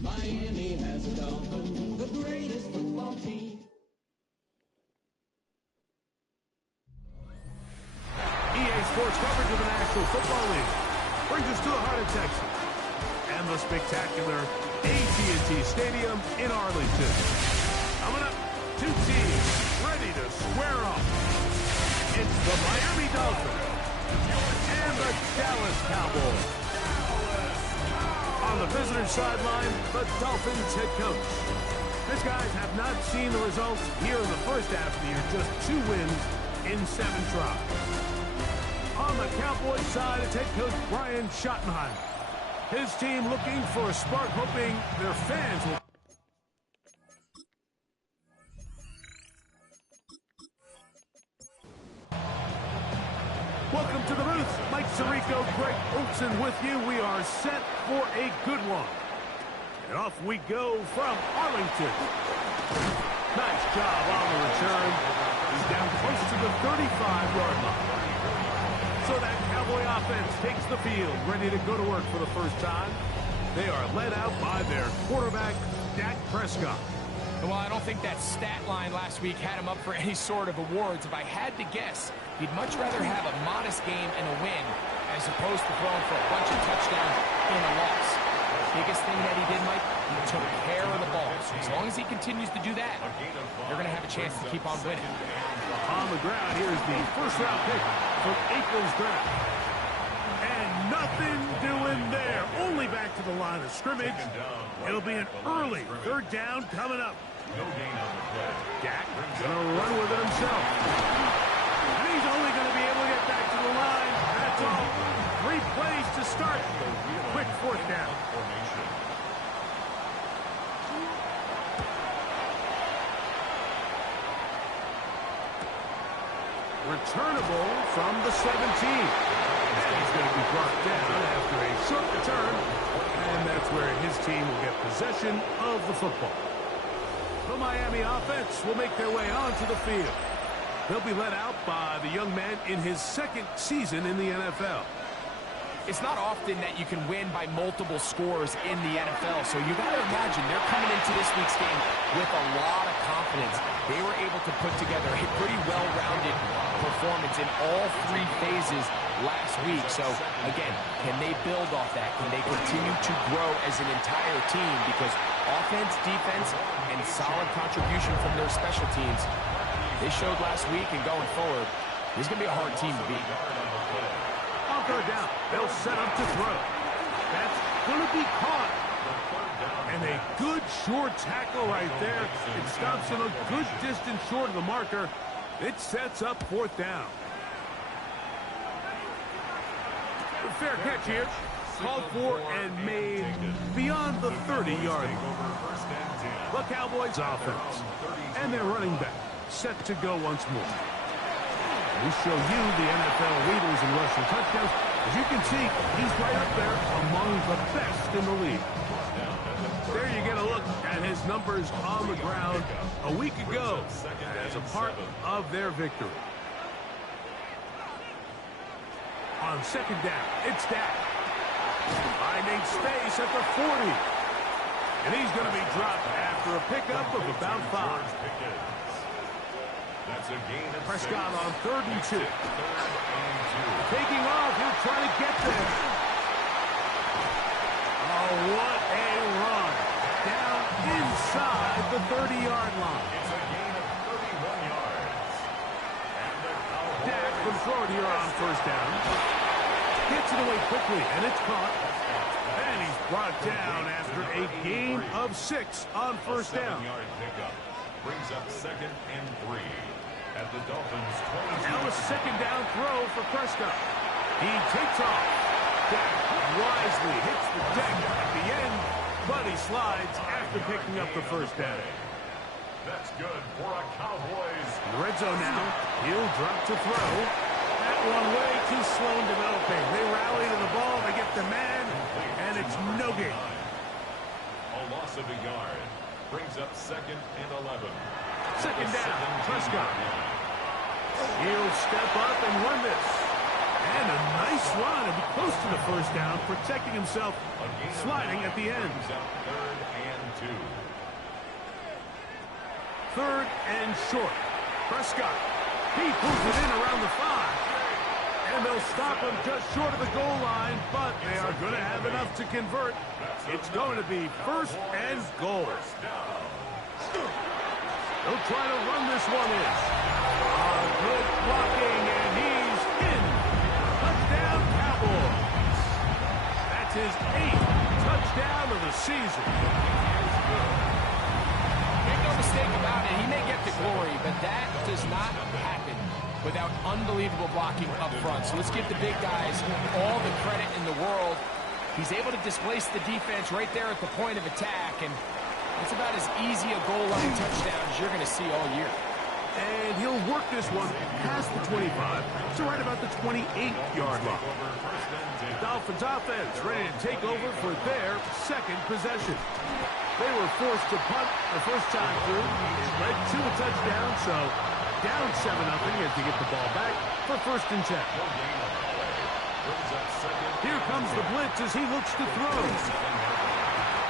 Miami has a Dolphin, the greatest football team. EA Sports coverage of the National Football League brings us to the heart of Texas and the spectacular AT&T Stadium in Arlington. Coming up, two teams ready to square off. It's the Miami Dolphins and the Dallas Cowboys. On the visitor's sideline, the Dolphins head coach. These guys have not seen the results here in the first half of the year, just 2 wins in 7 tries. On the Cowboys side, it's head coach Brian Schottenheimer. His team looking for a spark, hoping their fans will... Welcome to the booth. Mike Tirico, Greg Olson with you. We are set for a good one. And off we go from Arlington. Nice job on the return. He's down close to the 35-yard line. So that Cowboy offense takes the field, ready to go to work for the first time. They are led out by their quarterback, Dak Prescott. Well, I don't think that stat line last week had him up for any sort of awards. If I had to guess, he'd much rather have a modest game and a win as opposed to throwing for a bunch of touchdowns in a loss. The biggest thing that he did, Mike, he took care of the ball. So as long as he continues to do that, they're going to have a chance to keep on winning. On the ground, here's the first-round pick from April's draft. And nothing doing there. Only back to the line of scrimmage. It'll be an early third down coming up. Dak gonna run with it himself. And he's only gonna be able to get back to the line. That's all. 3 plays to start. Quick fourth down. Returnable from the 17. And he's going to be brought down after a short return. And that's where his team will get possession of the football. The Miami offense will make their way onto the field. They'll be led out by the young man in his second season in the NFL. It's not often that you can win by multiple scores in the NFL, so you got to imagine they're coming into this week's game with a lot of confidence. They were able to put together a pretty well-rounded performance in all 3 phases last week. So, again, can they build off that? Can they continue to grow as an entire team? Because offense, defense, and solid contribution from their special teams, they showed last week, and going forward, this is going to be a hard team to beat. On third down, they'll set up to throw. That's going to be caught. And a good short tackle right there. It stops him a good distance short of the marker. It sets up fourth down. Fair catch here. Called for and made beyond the 30-yard line. The Cowboys offense. And their running back set to go once more. We show you the NFL leaders in rushing touchdowns. As you can see, he's right up there among the best in the league. There you get a look at his numbers on the ground a week ago as a part of their victory. On second down, it's Dak. Finding space at the 40. And he's going to be dropped after a pickup of about 5. Prescott on 3rd and 2. Taking off, he'll try to get there. Oh, what a run. Down inside the 30-yard line. Dak can throw it here on first down. Gets it away quickly, and it's caught. And he's brought down after a gain of 6 on first down. Brings up 2nd and 3 at the Dolphins 22. Now a second down throw for Prescott. He takes off. Dak wisely hits the deck at the end, but he slides after picking up the first down. That's good for a Cowboys. In the red zone now, he'll drop to throw. That one way too slow in developing. They rally to the ball, they get the man, and it's no gain. A loss of a yard. Brings up 2nd and 11. Second down, Prescott. He'll step up and win this. And a nice run and be close to the first down, protecting himself, sliding at the end. 3rd and 2. 3rd and short. Prescott. He pulls it in around the 5. And they'll stop him just short of the goal line, but they are going to have enough to convert. It's going to be 1st and goal. They'll try to run this one in. Good blocking, and he's in. Touchdown, Cowboys. That's his 8th touchdown of the season. Make no mistake about it, he may get the glory, but that does not happen without unbelievable blocking up front. So let's give the big guys all the credit in the world. He's able to displace the defense right there at the point of attack, and it's about as easy a goal line touchdown as you're going to see all year. And he'll work this one past the 25, so right about the 28-yard line. Dolphins offense ready to take over for their 2nd possession. They were forced to punt the first time through. It led to a touchdown, so down 7-0 as they get the ball back for 1st and 10. Brings up second. Here comes the blitz as he looks to throw.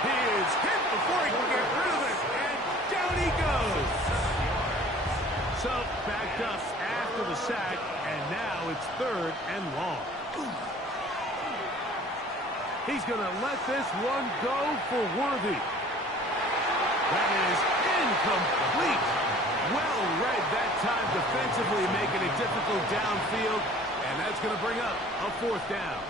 He is hit before he can get rid of it, and down he goes. So, backed up after the sack, and now it's 3rd and long. He's going to let this one go for Worthy. That is incomplete. Well read that time defensively, making it difficult downfield, and that's going to bring up a 4th down.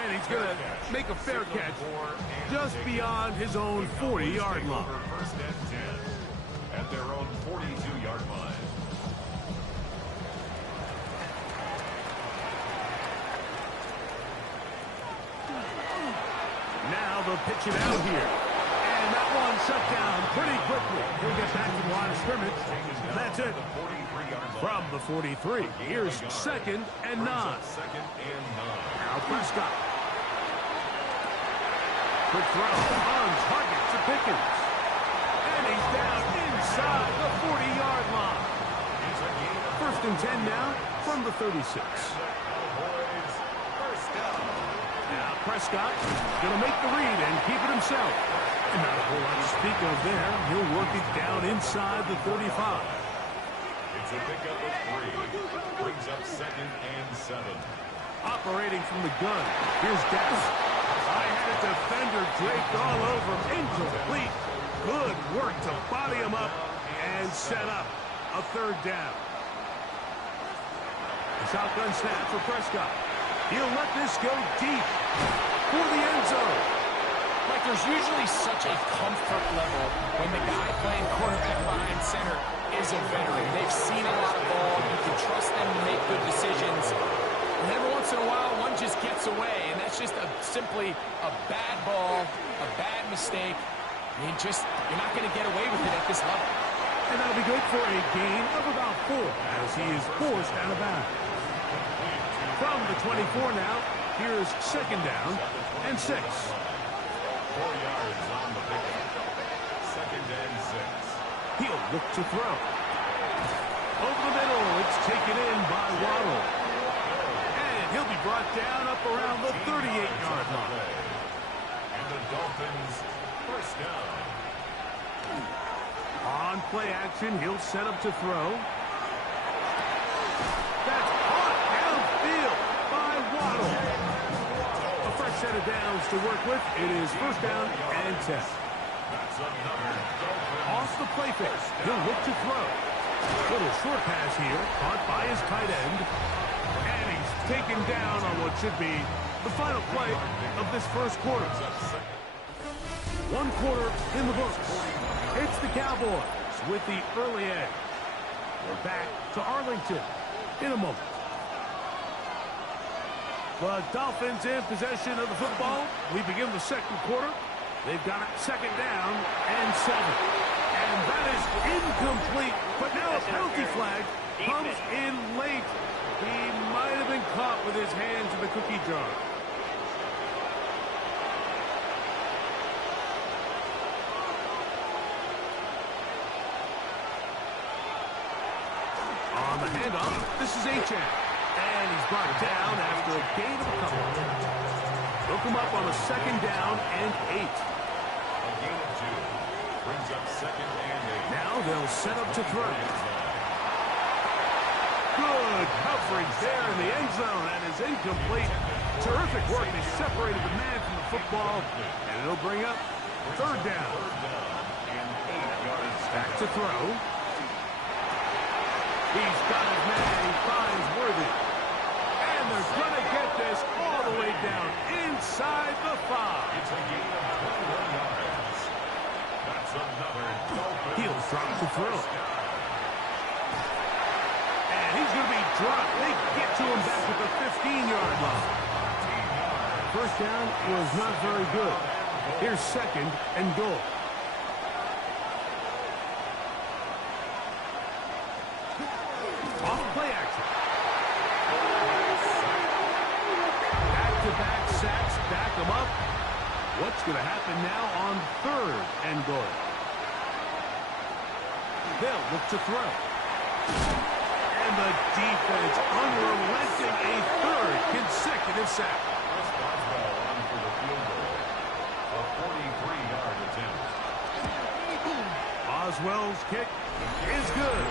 And he's going to make a fair catch just beyond his own 40-yard line. First and 10 at their own 42-yard line. Now they'll pitch it out here. And that one shut down pretty quickly. He'll get back to the line of scrimmage. And that's it. From the 43, here's 2nd and 9. Now Prescott. Quick throw on target to Pickens. And he's down inside the 40-yard line. 1st and 10 now from the 36. Now Prescott going to make the read and keep it himself. And not a whole lot to speak of there. He'll work it down inside the 35. It's a pickup of 3. Brings up 2nd and 7. Operating from the gun. Here's Dak. I had a defender draped all over him. Incomplete. Good work to body him up and set up a 3rd down. The shotgun snap for Prescott. He'll let this go deep for the end zone. Like, there's usually such a comfort level when the guy playing quarterback behind center is a veteran. They've seen a lot of ball. You can trust them to make good decisions. And every once in a while, one just gets away, and that's just simply a bad ball, a bad mistake. You're not going to get away with it at this level. And that'll be good for a gain of about 4 as he is forced out of bounds. From the 24 now, here's 2nd down and 6. 4 yards on the pickup. 2nd and 6. He'll look to throw. Over the middle, it's taken in by Waddle. And he'll be brought down up around the 38-yard line. And the Dolphins, 1st down. On play action, he'll set up to throw. That's caught downfield by Waddle. A fresh set of downs to work with. It is 1st down and 10. That's another Dolphins. Off the play fake, he'll look to throw. Little short pass here, caught by his tight end. And he's taken down on what should be the final play of this 1st quarter. 1 quarter in the books. It's the Cowboys with the early edge. We're back to Arlington in a moment. The Dolphins in possession of the football. We begin the 2nd quarter. They've got it 2nd down and 7. And that is incomplete. But now a penalty flag comes in late. He might have been caught with his hands in the cookie jar. On the handoff, this is Achane. And he's brought down after a gain of a couple. Hook him up on a 2nd down and 8. A gain of 2. Brings up 2nd and 8. Now they'll set up to throw. Good coverage there in the end zone. That is incomplete. Terrific work. They separated the man from the football. And it'll bring up 3rd down. And 8 yards. Back to throw. He's got his man. He finds Worthy. And they're going to get this all the way down inside the 5. It's a gain of 21 yards. That's another Dolphins. He'll drop the throw. And he's going to be dropped. They get to him back at the 15-yard line. 1st down was not very good. Here's 2nd and goal. Off play action. Back-to-back sacks, back them up. What's going to happen now on 3rd and goal? They'll look to throw. And And the defense unrelenting, a third consecutive sack. Chris Boswell on for the field goal. A 43-yard attempt. Boswell's kick is good.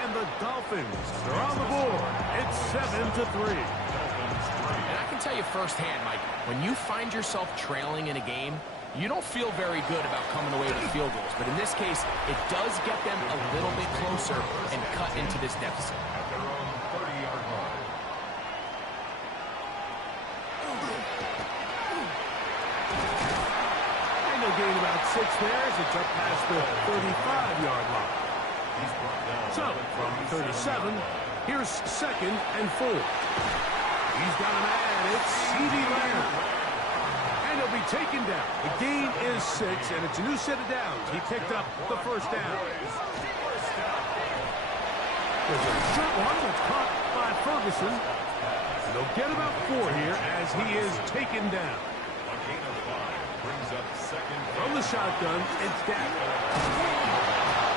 And the Dolphins are on the board. It's 7-3. And I can tell you firsthand, Mike, when you find yourself trailing in a game, you don't feel very good about coming away with field goals. But in this case, it does get them a little bit closer and cut into this deficit. At their own 30-yard line. And they'll gain about 6 there as it's up past the 35-yard line. He's brought down. So, from 37, here's 2nd and 4. He's got a man. It's CeeDee Lamb. And he'll be taken down. The gain is 6, and it's a new set of downs. He picked up the first down. There's a short one that's caught by Ferguson. They'll get about 4 here as he is taken down. A gain of 5 brings up 2nd. From the shotgun, it's Dak.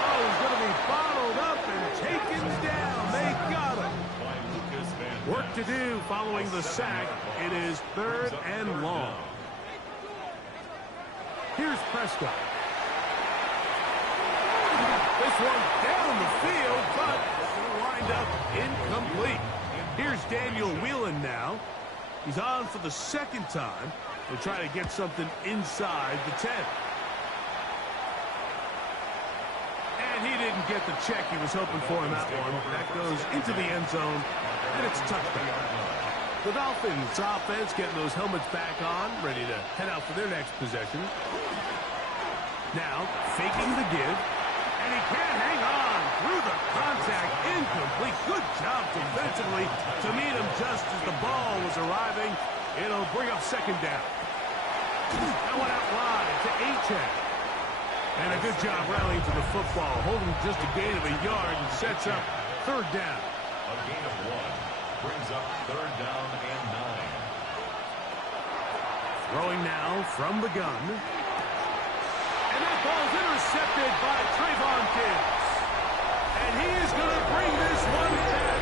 Oh, he's going to be bottled up and taken down. They got him. By Lucas Van Ness. Work to do following the sack. It is 3rd and long. Here's Prescott. This one down the field, but it'll wind up incomplete. Here's Daniel Whelan now. He's on for the 2nd time. They'll try to get something inside the 10. And he didn't get the check he was hoping for in that one. That goes into the end zone, and it's a touchdown. The Dolphins offense getting those helmets back on, ready to head out for their next possession. Now, faking the give, and he can't hang on through the contact. Incomplete. Good job defensively to meet him just as the ball was arriving. It'll bring up 2nd down. That one out wide to Achane. And a good job rallying to the football, holding just a gain of a yard and sets up 3rd down. A gain of 1 brings up 3rd down and 9. Throwing now from the gun. And that ball's intercepted by Trayvon Diggs. And he is going to bring this one back.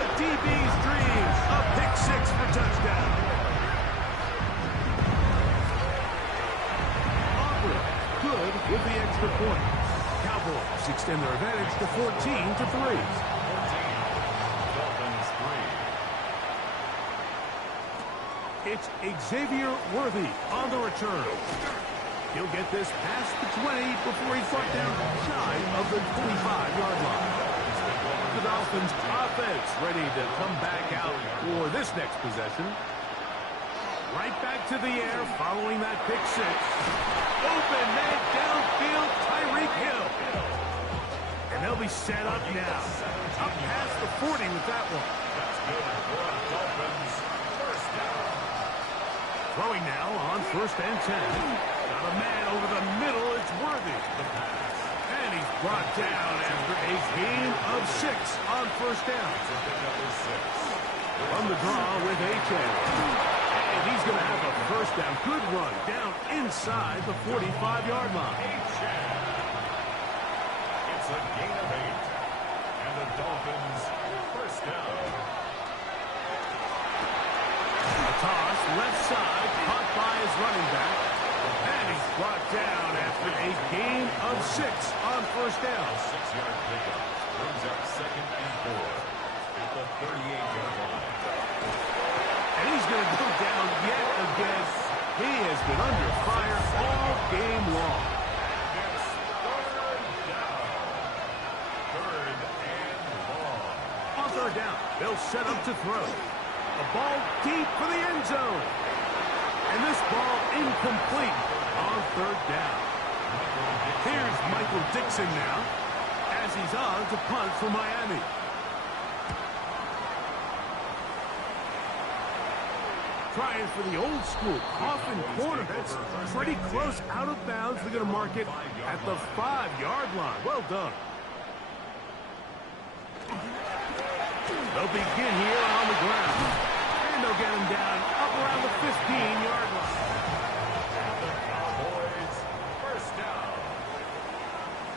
A DB's dreams. A pick 6 for touchdown. Aubrey, good with the extra point. Cowboys extend their advantage to 14-3. Dolphins 3. It's Xavier Worthy on the return. He'll get this past the 20 before he's brought down shy of the 25-yard line. The Dolphins offense ready to come back out for this next possession. Right back to the air following that pick 6. Open man downfield, Tyreek Hill. And they'll be set up now. Up past the 40 with that one. That's good for the Dolphins. First down. Throwing now on 1st and 10. Got a man over the middle. It's Worthy. And he's brought down after a gain of 6 on 1st down. From the draw with Achane. And he's going to have a 1st down. Good run down inside the 45-yard line. It's a gain of 8. And the Dolphins 1st down. A toss left side caught by his running back. And he's brought down after a gain of 6 on 1st down. 6-yard pickup brings up 2nd and 4 at the 38-yard line. And he's going to go down yet again. He has been under fire all game long. It's 3rd down. 3rd and long. On 3rd down, they'll set up to throw. A ball deep for the end zone. And this ball incomplete on 3rd down. Here's Michael Dixon now as he's on to punt for Miami. Trying for the old school coffin corner. That's pretty close out of bounds. They're going to mark it at the 5-yard line. Well done. They'll begin here on the ground. And they'll get him down up around the 15-yard line. The Cowboys 1st down.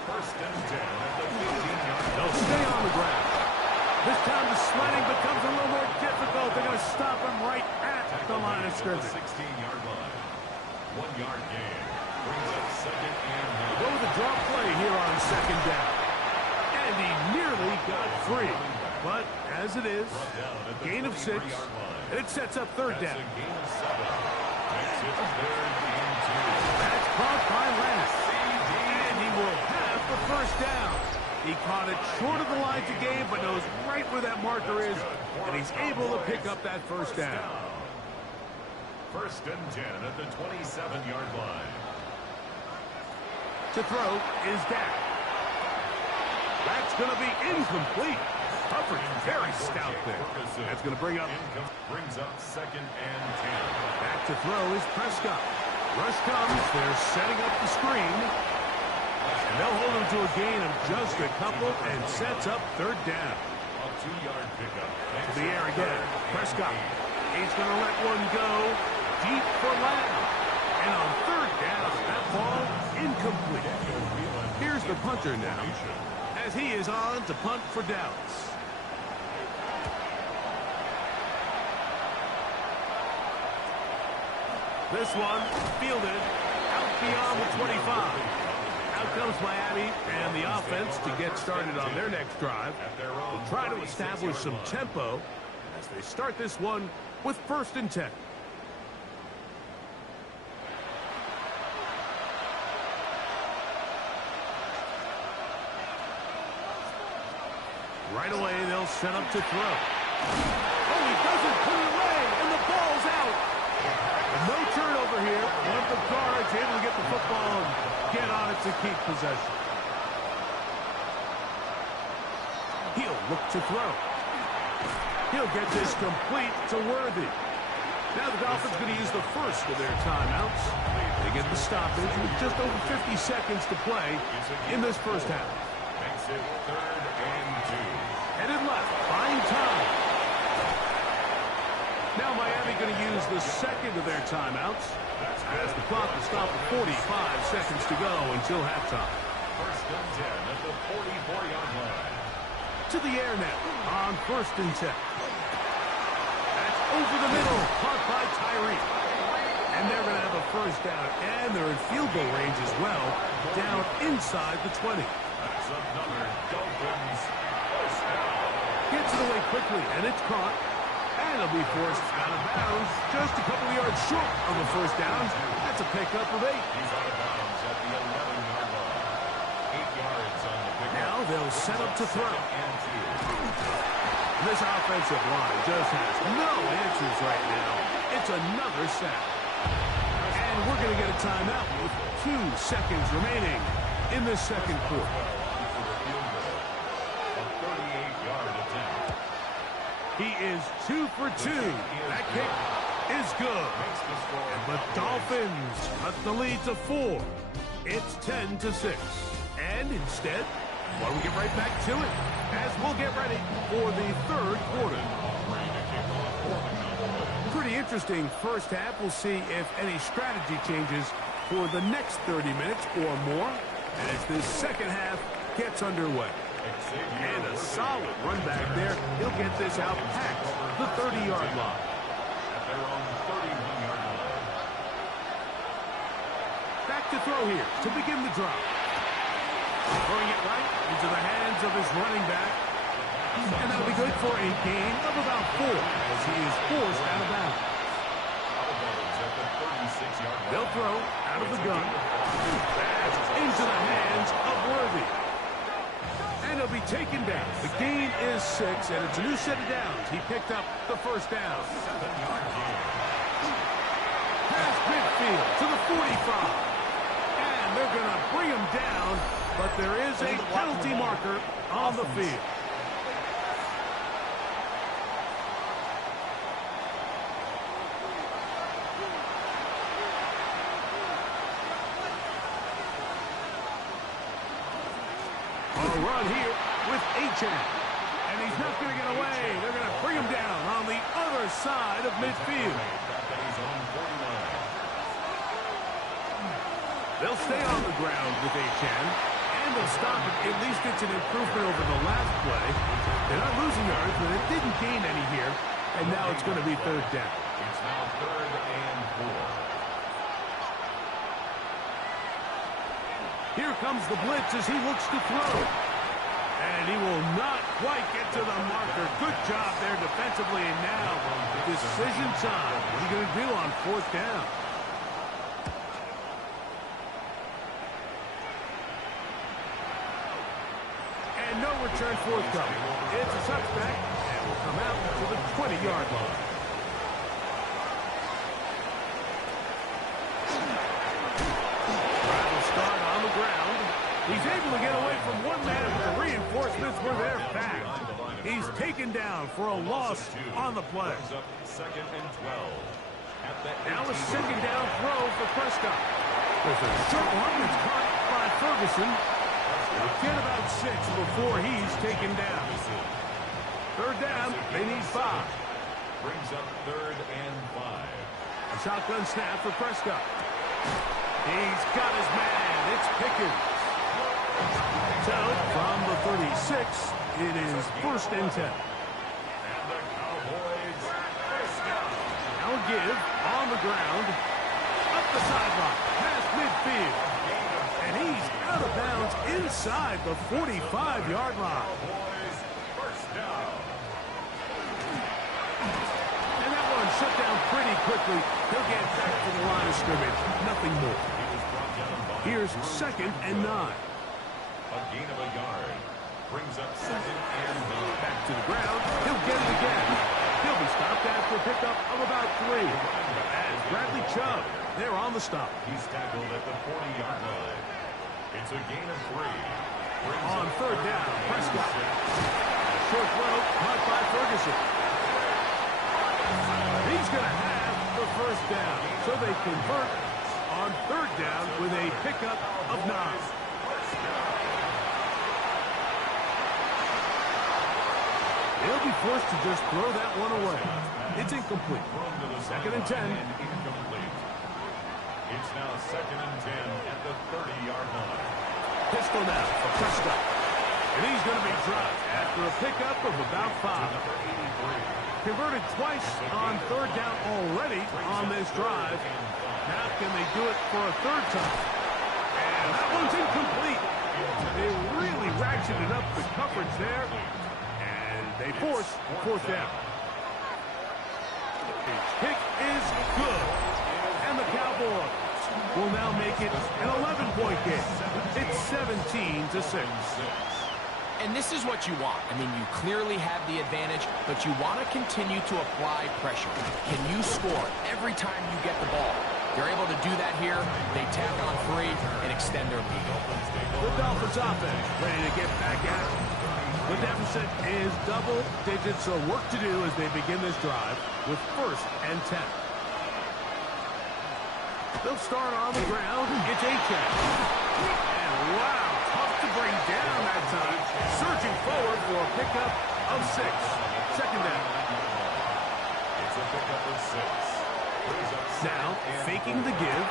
1st and 10 at the 15-yard line. They'll stay on the ground. Oh, they're going to stop him right at the line of scrimmage. 16-yard line. 1 yard gain. Brings up second and 9. Go with the draw play here on second down. And he nearly got free. But as it is, gain of 6, and it sets up third down. That's a gain of 7. Makes it third and 2. That's caught by Lance. And he will have the first down. He caught it short of the line to gain, but knows right where that marker is, and he's able to pick up that first down. First and 10 at the 27-yard line. To throw is Dak. That's going to be incomplete. Hubbard very stout there. That's going to brings up second and 10. Back to throw is Prescott. Rush comes. They're setting up the screen. And they'll hold him to a gain of just a couple and sets up third down. A 2-yard pickup. To the air again. Prescott. He's going to let one go deep for Lamb. And on third down, that ball incomplete. Here's the punter now, as he is on to punt for Dallas. This one fielded out beyond the 25. Out comes Miami and the offense to get started on their next drive. They'll try to establish some tempo as they start this one with first and 10. Right away, they'll set up to throw. Oh, he doesn't put it away, and the ball's out. And no turnover here. One of the guards able to get the football and get on it to keep possession. He'll look to throw. He'll get this complete to Worthy. Now the Dolphins going to use the first of their timeouts. They get the stoppage with just over 50 seconds to play in this first half. Makes it third and 2. Headed left, buying time. Now Miami going to use the second of their timeouts as the clock will stop at 45 seconds to go until halftime. First and 10 at the 44-yard line. To the air now on first and 10. That's over the middle, caught by Tyreek. And they're going to have a first down, and they're in field goal range as well, down inside the 20. That's another Dolphins first down. Gets it away quickly, and it's caught. And it'll be forced out of bounds just a couple of yards short of the first down. That's a pickup of 8. He's out of bounds at the 11-yard line. 8 yards on the pickup. Now they'll set up to throw. And 2. This offensive line just has no answers right now. It's another sack. And we're going to get a timeout with 2 seconds remaining in this second quarter. A 38-yard attempt. He is 2 for 2. That kick is good. And the Dolphins cut the lead to 4. It's 10-6. And instead, why don't we get right back to it as we'll get ready for the third quarter. Pretty interesting first half. We'll see if any strategy changes for the next 30 minutes or more as this second half gets underway. And a solid run back there. He'll get this out past the 30-yard line. At their own 31-yard line. Back to throw here to begin the drive. Throwing it right into the hands of his running back. And that'll be good for a gain of about 4 as he is forced out of bounds. At the 36-yard line. They'll throw out of the gun. That's into the hands of Worthy. And he'll be taken down. The gain is 6, and it's a new set of downs. He picked up the first down. 7-yard gain. Past midfield to the 45. And they're going to bring him down, but there is a penalty marker on the field. Run here with Achane. And he's not going to get away. They're going to bring him down on the other side of midfield. They'll stay on the ground with Achane. And they'll stop it. At least it's an improvement over the last play. They're not losing yards, but it didn't gain any here And now it's going to be third down. It's now 3rd and 4. Here comes the blitz as he looks to throw. And he will not quite get to the marker. Good job there defensively. And now, decision time. What are you going to do on fourth down? And no return forthcoming. It's a touchback, and will come out to the 20-yard line. Try to start on the ground. He's able to get away from one man, but the reinforcements were there fast. He's taken down for a loss on the play. Second and 12. Now a second down throw for Prescott. There's a short one that's caught by Ferguson. Get about 6 before he's taken down. Third down, they need 5. Brings up 3rd and 5. A shotgun snap for Prescott. He's got his man. It's Pickens. So, from the 36, it is 1st and 10. And the Cowboys first down. Now a give on the ground. Up the sideline, past midfield. And he's out of bounds inside the 45-yard line. Cowboys first down. And that one shut down pretty quickly. He'll get back to the line of scrimmage. Nothing more. He was brought down by Here's 2nd and 9. a gain of a yard. Brings up 2nd and 9. Back to the ground. He'll get it again. He'll be stopped after a pickup of about 3. As Bradley Chubb, they're on the stop. He's tackled at the 40-yard line. It's a gain of 3. Brings On up 3rd down, and Prescott. 6. Short throw, caught by Ferguson. He's going to have the 1st down. So they convert on 3rd down with a pickup of 9. They'll be forced to just throw that one away. It's incomplete. 2nd and 10. Incomplete. It's now 2nd and 10 at the 30-yard line. Pistol now for Prescott. And he's going to be dropped after a pickup of about 5. Number 83. Converted twice on 3rd down already on this drive. Now can they do it for a 3rd time? And that one's incomplete. They really ratcheted up the coverage there. And they force 4th down. His kick is good. And the Cowboys will now make it an 11-point game. It's 17-6. And this is what you want. I mean, you clearly have the advantage, but you want to continue to apply pressure. Can you score every time you get the ball? They're able to do that here. They tack on 3 and extend their lead. The Dolphins offense ready to get back at it. The deficit is double digits, so work to do as they begin this drive with 1st and 10. They'll start on the ground. It's Achane. And wow, tough to bring down that time. Surging forward for a pickup of 6. 2nd down. It's a pickup of 6. Now, faking the give.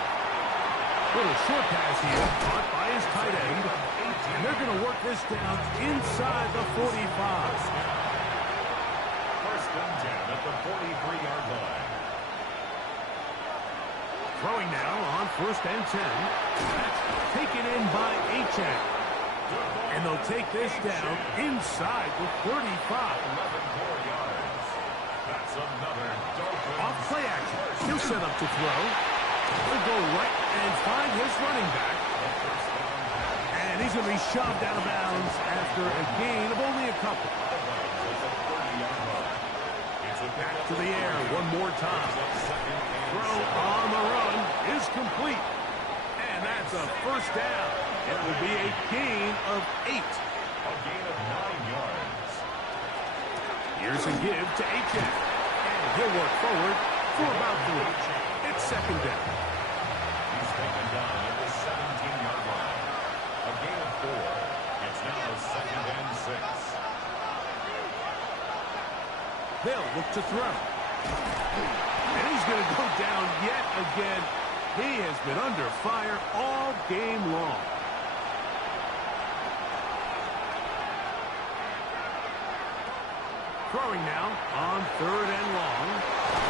Little short pass here, caught by his tight end. And they're going to work this down inside the 45. 1st and 10 at the 43-yard line. Throwing now on 1st and 10. That's taken in by Achane. And they'll take this down inside the 35. 11 more yards. That's another Dolphins. Off play action. He'll set up to throw. He'll go right and find his running back. And he's going to be shoved out of bounds after a gain of only a couple. Back to the air one more time. Throw on the run is complete. And that's a 1st down. It will be a gain of 8. A gain of 9 yards. Here's a give to Achane. And he'll work forward for about 3. It's 2nd down. He's taken down at the 17-yard line. A gain of 4. It's now 2nd and 6. They'll look to throw. And he's going to go down yet again. He has been under fire all game long. throwing now on 3rd and long.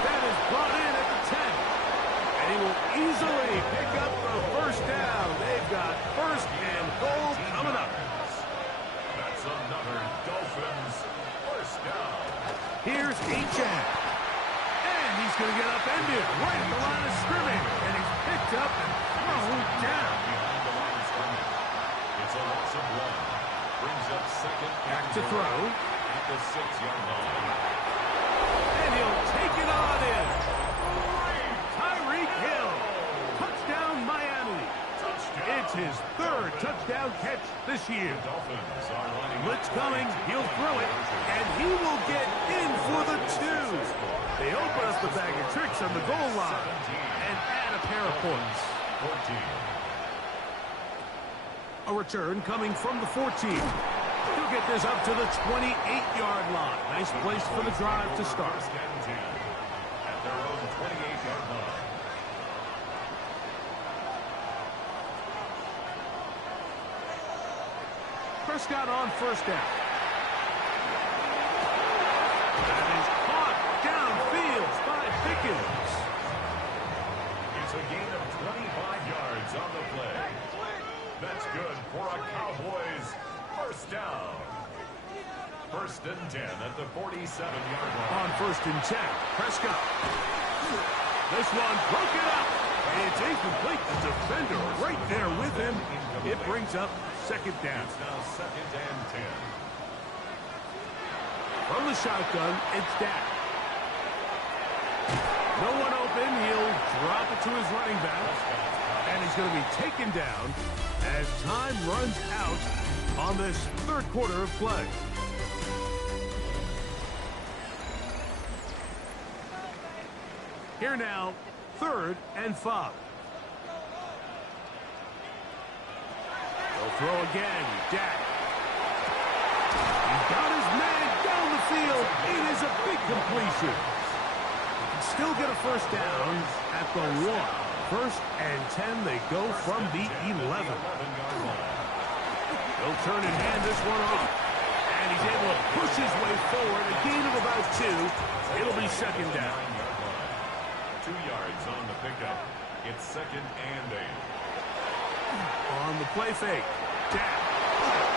That is brought in at the 10. And he will easily pick up the first down. They've got 1st and goal coming up. That's another Dolphins first down. Here's Achane. And he's going to get upended right at the line of scrimmage. And he's picked up and thrown down. Behind the line of scrimmage. It's a loss of 1. Brings up 2nd Back and to goal throw. at the 6-yard line. And he'll take it on in. Tyreek Hill. Touchdown, Miami. It's his 3rd touchdown catch this year. Dolphins are lining up. Blitz coming. He'll throw it. And he will get in for the 2. They open up the bag of tricks on the goal line and add a pair of points. 14. A return coming from the 14. He'll get this up to the 28-yard line. Nice place for the drive to start. 1st and 10 at their own 28-yard line. Prescott on 1st down. That is caught downfield by Pickens. It's a gain of 25 yards on the play. That's good for a Cowboys first down. 1st and 10 at the 47-yard line. On 1st and 10, Prescott. This one broke it up. It's incomplete. The defender right there with him. It brings up 2nd down. It's now 2nd and 10. From the shotgun, it's Dak. No one open. He'll drop it to his running back. And he's going to be taken down as time runs out on this 3rd quarter of play. Here now, 3rd and 5. They'll throw again. Dak. He's got his man down the field. It is a big completion. He can still get a first down at the 1. 1st and 10, they go from the 11. He'll turn and hand this one off. And he's able to push his way forward. A gain of about 2. It'll be 2nd down. 2 yards on the pickup. It's 2nd and 8. On the play fake. Dak.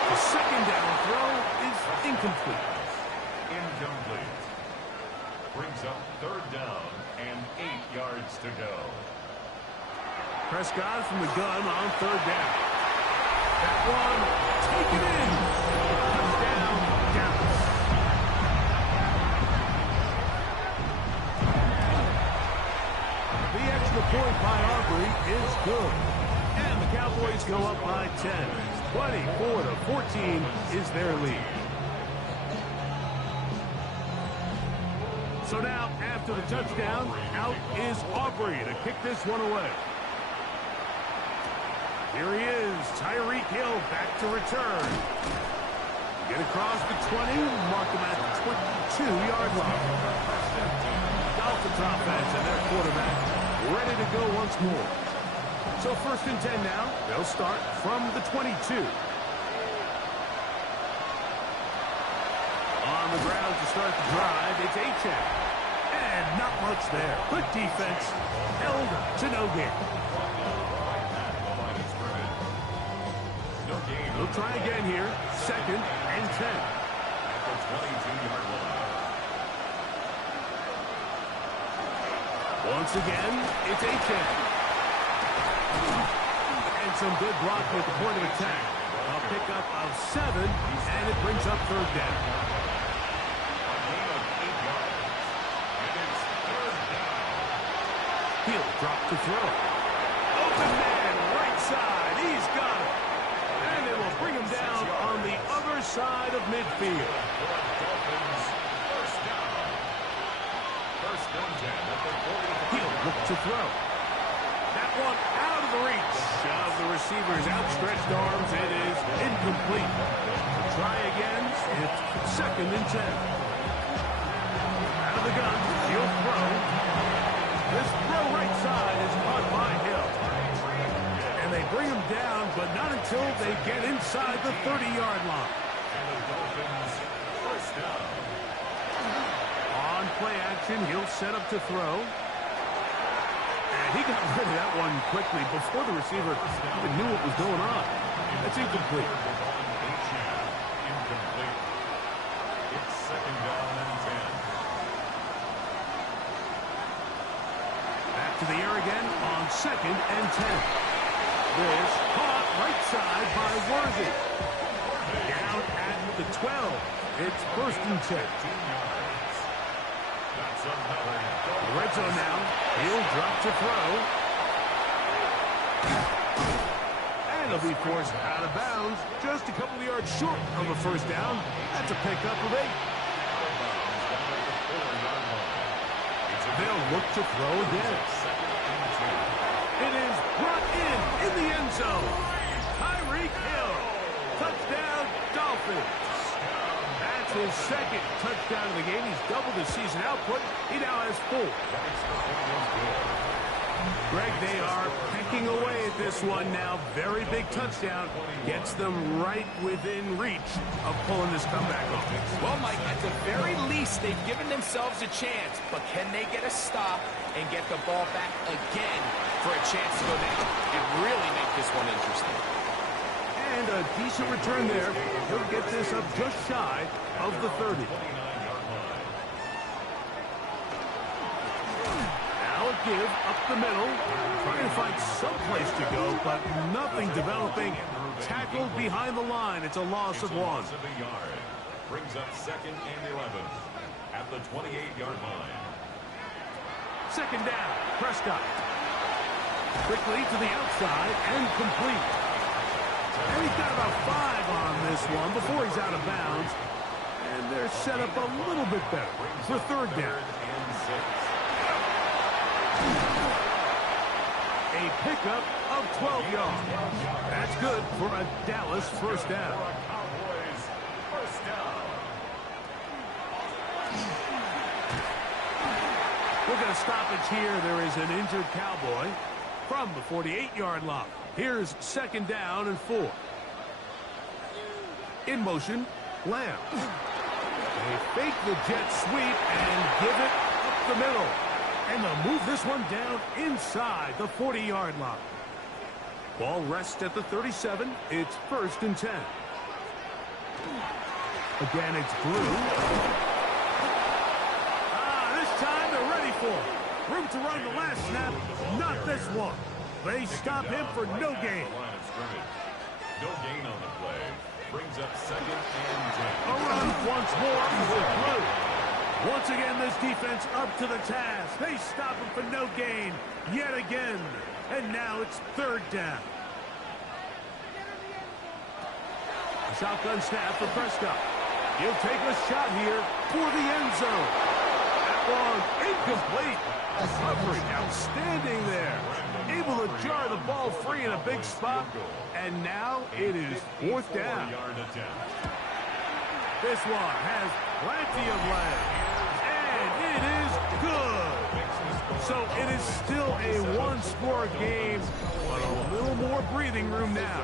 The 2nd down throw is incomplete. Incomplete. Brings up 3rd down and 8 yards to go. Prescott from the gun on 3rd down. That one, take it in. Touchdown, Dallas. The extra point by Aubrey is good. And the Cowboys go up by 10. 24-14 is their lead. So now, after the touchdown, out is Aubrey to kick this one away. Here he is, Tyreek Hill back to return. Get across the 20, mark him at the 22-yard line. Dolphins offense and their quarterback ready to go once more. So 1st and 10 now. They'll start from the 22. On the ground to start the drive, it's Achane. And not much there. Good defense. Held to no gain. We'll try again here. 2nd and 10. At the 22-yard line. Once again, it's Achane. And some good blocking at the point of attack. A pickup of 7, and it brings up 3rd down. A gain of 8 yards. And it's 3rd down. He'll drop to throw. Open man, right side. He's got it. And it will bring him down on the other side of midfield. Dolphins first down. 1st and 10 at the 40. He'll look to throw. That one out of the reach of the receiver's outstretched arms. It is incomplete. Try again. It's 2nd and 10. Out of the gun. He'll throw. This throw right side is caught by Hill. And they bring him down, but not until they get inside the 30-yard line. And the Dolphins first down. play action. He'll set up to throw. And he got rid of that one quickly before the receiver even knew what was going on. That's incomplete. Incomplete. It's second down and 10. Back to the air again on second and 10. This caught right side by Worthy. Down at the 12. It's first and 10. That's another Red zone now. He'll drop to throw. And he'll be forced out of bounds just a couple of yards short of a first down. That's a pickup of 8. They'll look to throw again. It is brought in the end zone. Tyreek Hill. Touchdown, Dolphins. That's his second touchdown of the game. He's doubled his season output. He now has 4. Greg, they are pecking away at this one now. Very big touchdown. Gets them right within reach of pulling this comeback off. Well, Mike, at the very least, they've given themselves a chance. But can they get a stop and get the ball back again for a chance to go down and really make this one interesting? And a decent return there. He'll get this up just shy of the 30. Now a give up the middle. Trying to find some place to go, but nothing developing. Tackled behind the line. It's a loss of 1. Brings up second and 11 at the 28-yard line. Second down. Prescott. Quickly to the outside and complete. And he's got about 5 on this one before he's out of bounds. And they're set up a little bit better for third down. A pickup of 12 yards. That's good for a Dallas first down. We're going to stop it here. There is an injured Cowboy from the 48-yard line. Here's second down and 4. In motion, Lamb. They fake the jet sweep and give it up the middle. And they'll move this one down inside the 40-yard line. Ball rests at the 37. It's first and 10. Again, it's Blue. This time they're ready for it. Room to run the last snap. Not this one. They stop him for no gain. No gain on the play. Brings up second and 10. A run once more with Blue. Once again, this defense up to the task. They stop him for no gain yet again. And now it's third down. A shotgun snap for Prescott. He'll take a shot here for the end zone. That one incomplete. Recovery outstanding there. Able to jar the ball free in a big spot. And now it is fourth down. This one has plenty of legs. And it is good. So it is still a one-score game, but a little more breathing room now.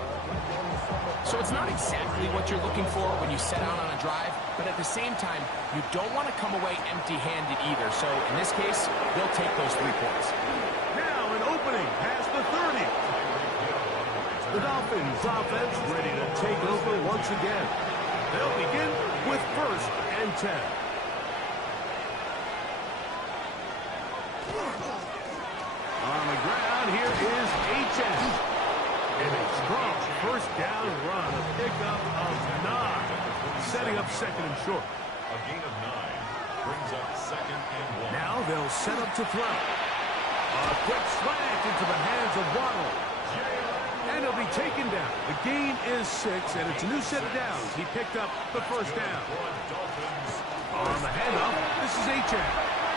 So it's not exactly what you're looking for when you set out on a drive, but at the same time, you don't want to come away empty-handed either. So in this case, they'll take those 3 points. Now an opening past the 30. The Dolphins offense ready to take over once again. They'll begin with first and 10. On the ground, here is H.S. And a strong first down run, a pickup of 9. Setting up second and short. A gain of 9 brings up second and 1. Now they'll set up to throw. A quick slant into the hands of Waddle. And he'll be taken down. The gain is 6, and it's a new set of downs. He picked up the first down. On the handoff, this is H.S.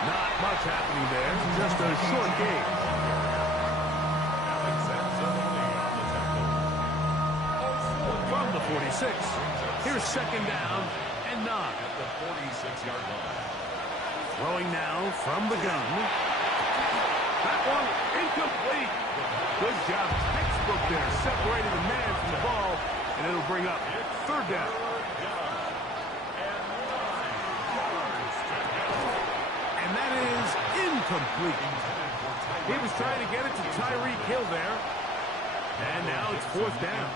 Not much happening there, just a short gain. From the 46, here's second down and 9. At the 46-yard line. Throwing now from the gun. That one incomplete. Good job, textbook there, separating the man from the ball, and it'll bring up third down. is incomplete. He was trying to get it to Tyreek Hill there. And now it's fourth down.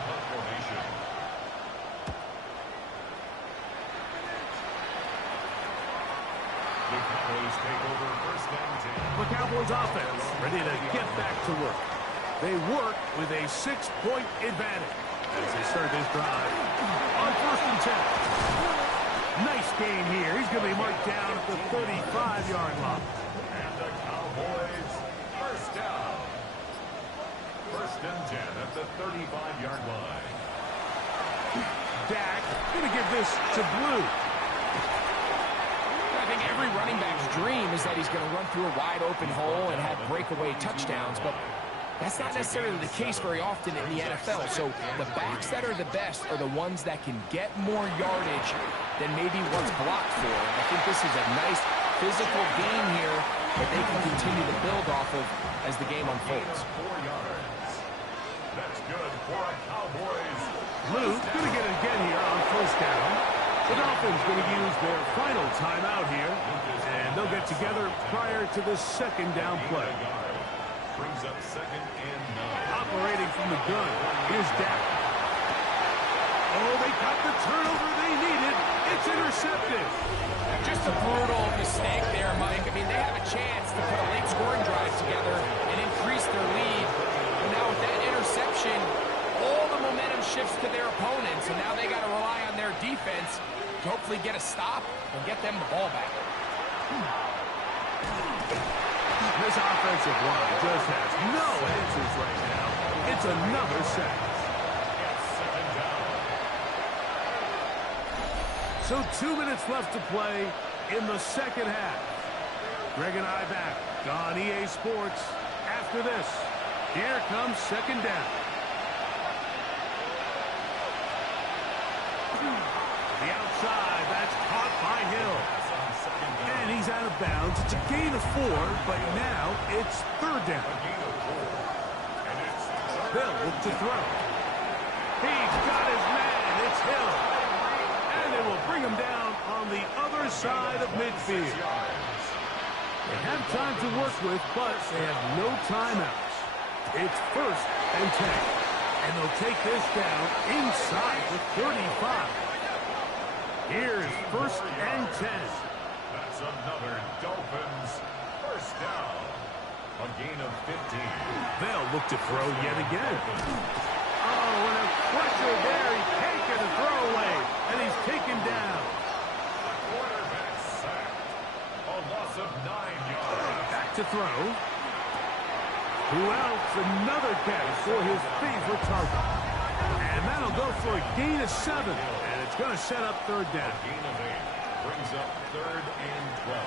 The Cowboys take over first and 10. The Cowboys offense ready to get back to work. They work with a 6-point advantage as they start this drive on first and 10. Nice game here. He's going to be marked down at the 35-yard line. And the Cowboys first down. First and 10 at the 35-yard line. Dak going to give this to Blue. I think every running back's dream is that he's going to run through a wide open hole and have breakaway touchdowns, but that's not necessarily the case very often in the NFL. So the backs that are the best are the ones that can get more yardage than maybe what's blocked for. And I think this is a nice physical game here that they can continue to build off of as the game unfolds. 4 yards. That's good for a Cowboys. Blue going to get it again here on first down. The Dolphins going to use their final timeout here, and they'll get together prior to the second down play. Brings up second and 9. Operating from the gun, here's Dak. Oh, they got the turnover they needed. It's intercepted. Just a brutal mistake there, Mike. I mean, they have a chance to put a late scoring drive together and increase their lead. But now with that interception, all the momentum shifts to their opponents, and now they got to rely on their defense to hopefully get a stop and get them the ball back. This offensive line just has no answers right now. It's another sack. So 2 minutes left to play in the second half. Greg and I back on EA Sports after this. Here comes second down. The outside, that's caught by Hill. And he's out of bounds. It's a gain of 4, but now it's third down. They'll look to throw. He's got his man. It's Hill. And they will bring him down on the other side of midfield. They have time to work with, but they have no timeouts. It's first and 10. And they'll take this down inside the 35. Here's first and 10. That's another Dolphins first down. A gain of 15. They'll look to throw yet again. Oh, and a pressure there. He can't get a throwaway, and he's taken down. Quarterback sacked. A loss of 9 yards. Back to throw. Who else? Another catch for his favorite target. And that'll go for a gain of 7. And it's going to set up third down. Gain of 8 brings up third and 12.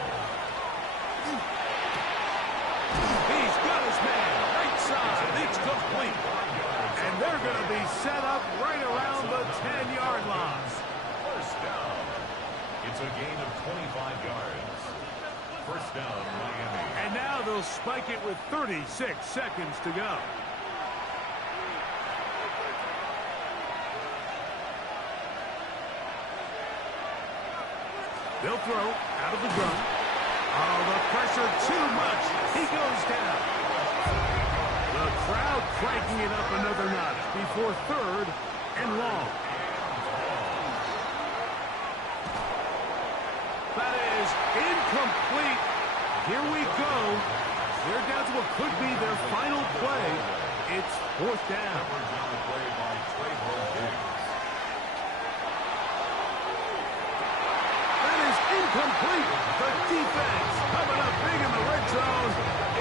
He's got his man. Right side. It's complete. And they're going to be set up right around the 10-yard line. First down. It's a gain of 25 yards. First down, Miami. And now they'll spike it with 36 seconds to go. They'll throw out of the gun. Oh, the pressure too much. He goes down. The crowd cranking it up another notch before third and long. That is incomplete. Here we go. They're down to what could be their final play. It's fourth down. That is incomplete. The defense coming up big in the red zone.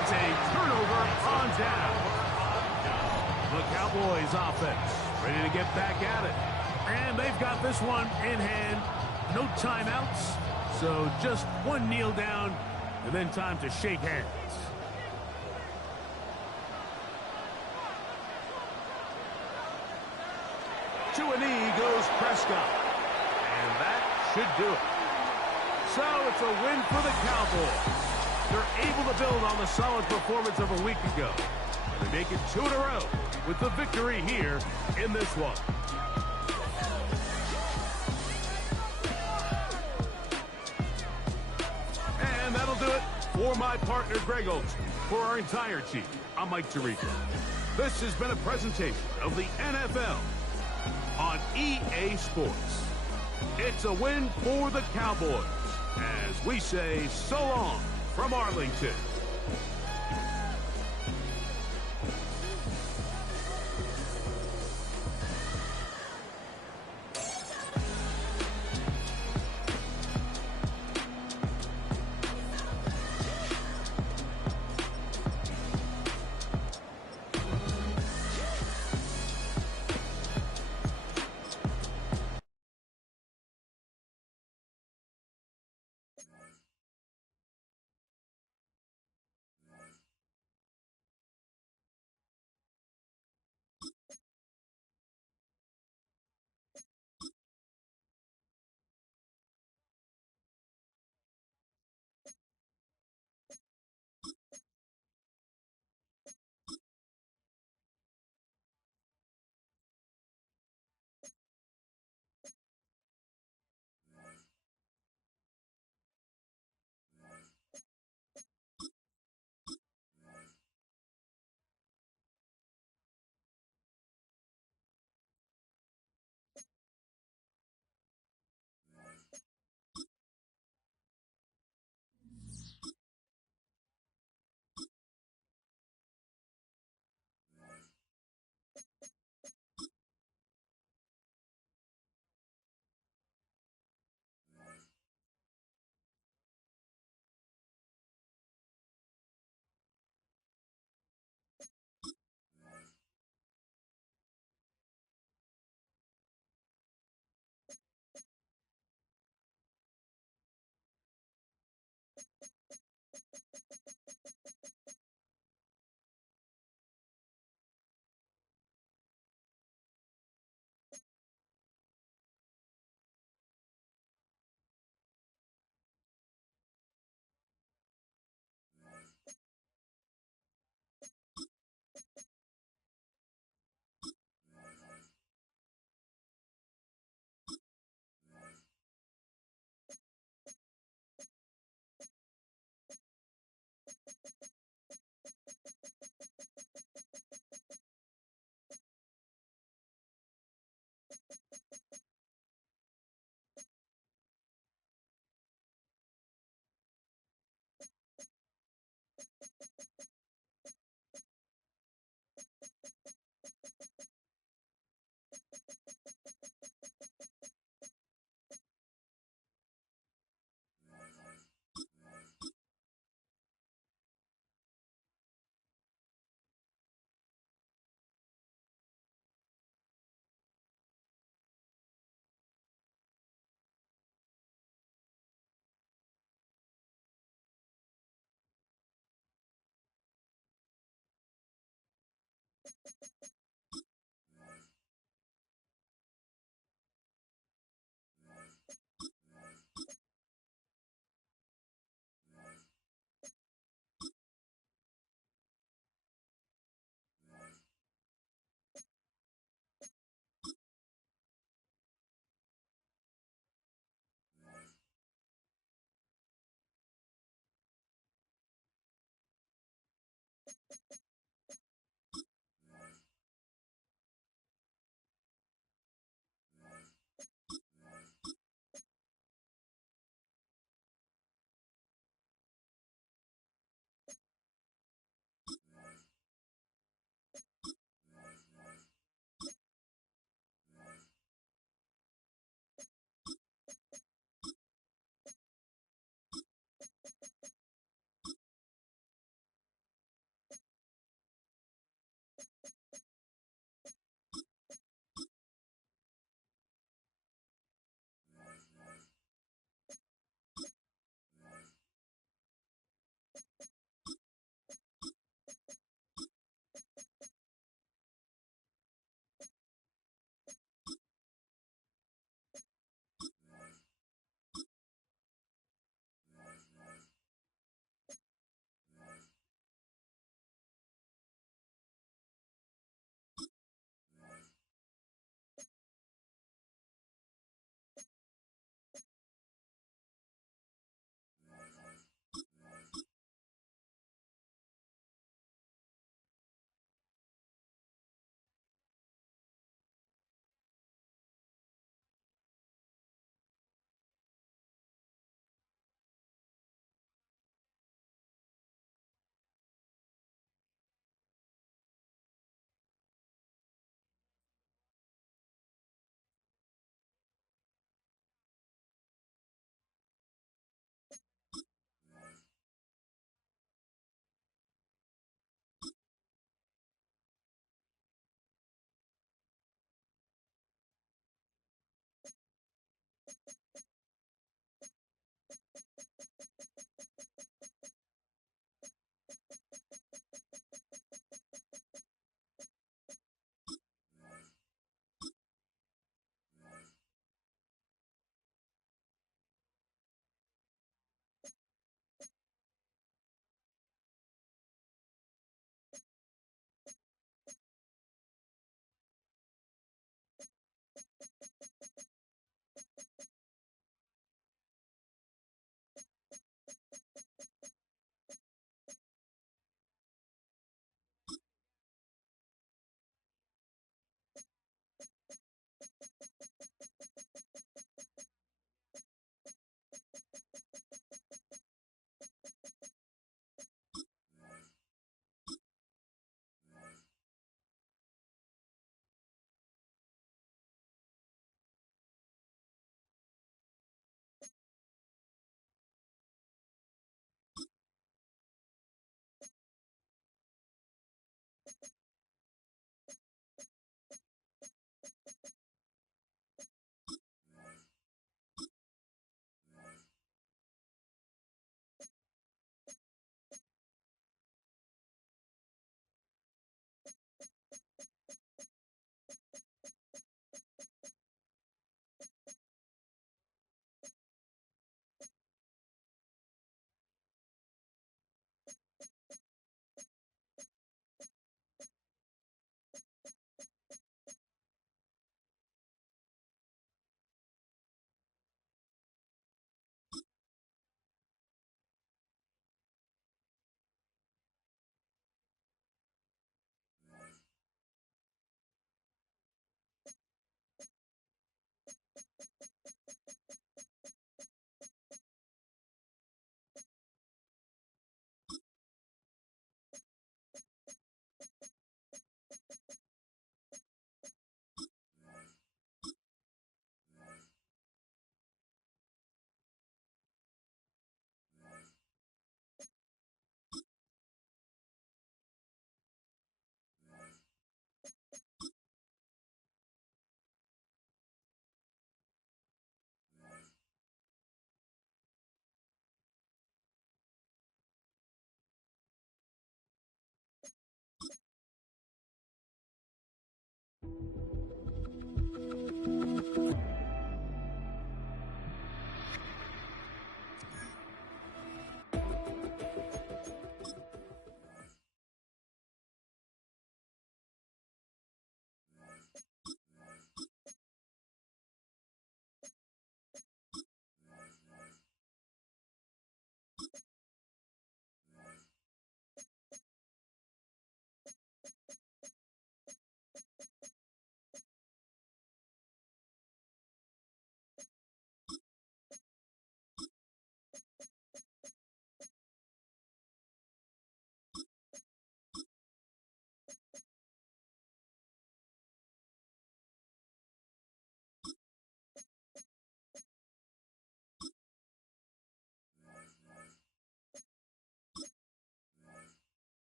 It's a turnover on down. The Cowboys offense ready to get back at it. And they've got this one in hand. No timeouts. So just one kneel down, and then time to shake hands. To a knee goes Prescott. And that should do it. So it's a win for the Cowboys. They're able to build on the solid performance of a week ago. And they make it 2 in a row with the victory here in this one. And that'll do it For my partner, Greg Olson, for our entire team, I'm Mike Tirico. This has been a presentation of the NFL on EA Sports. It's a win for the Cowboys, as we say so long from Arlington.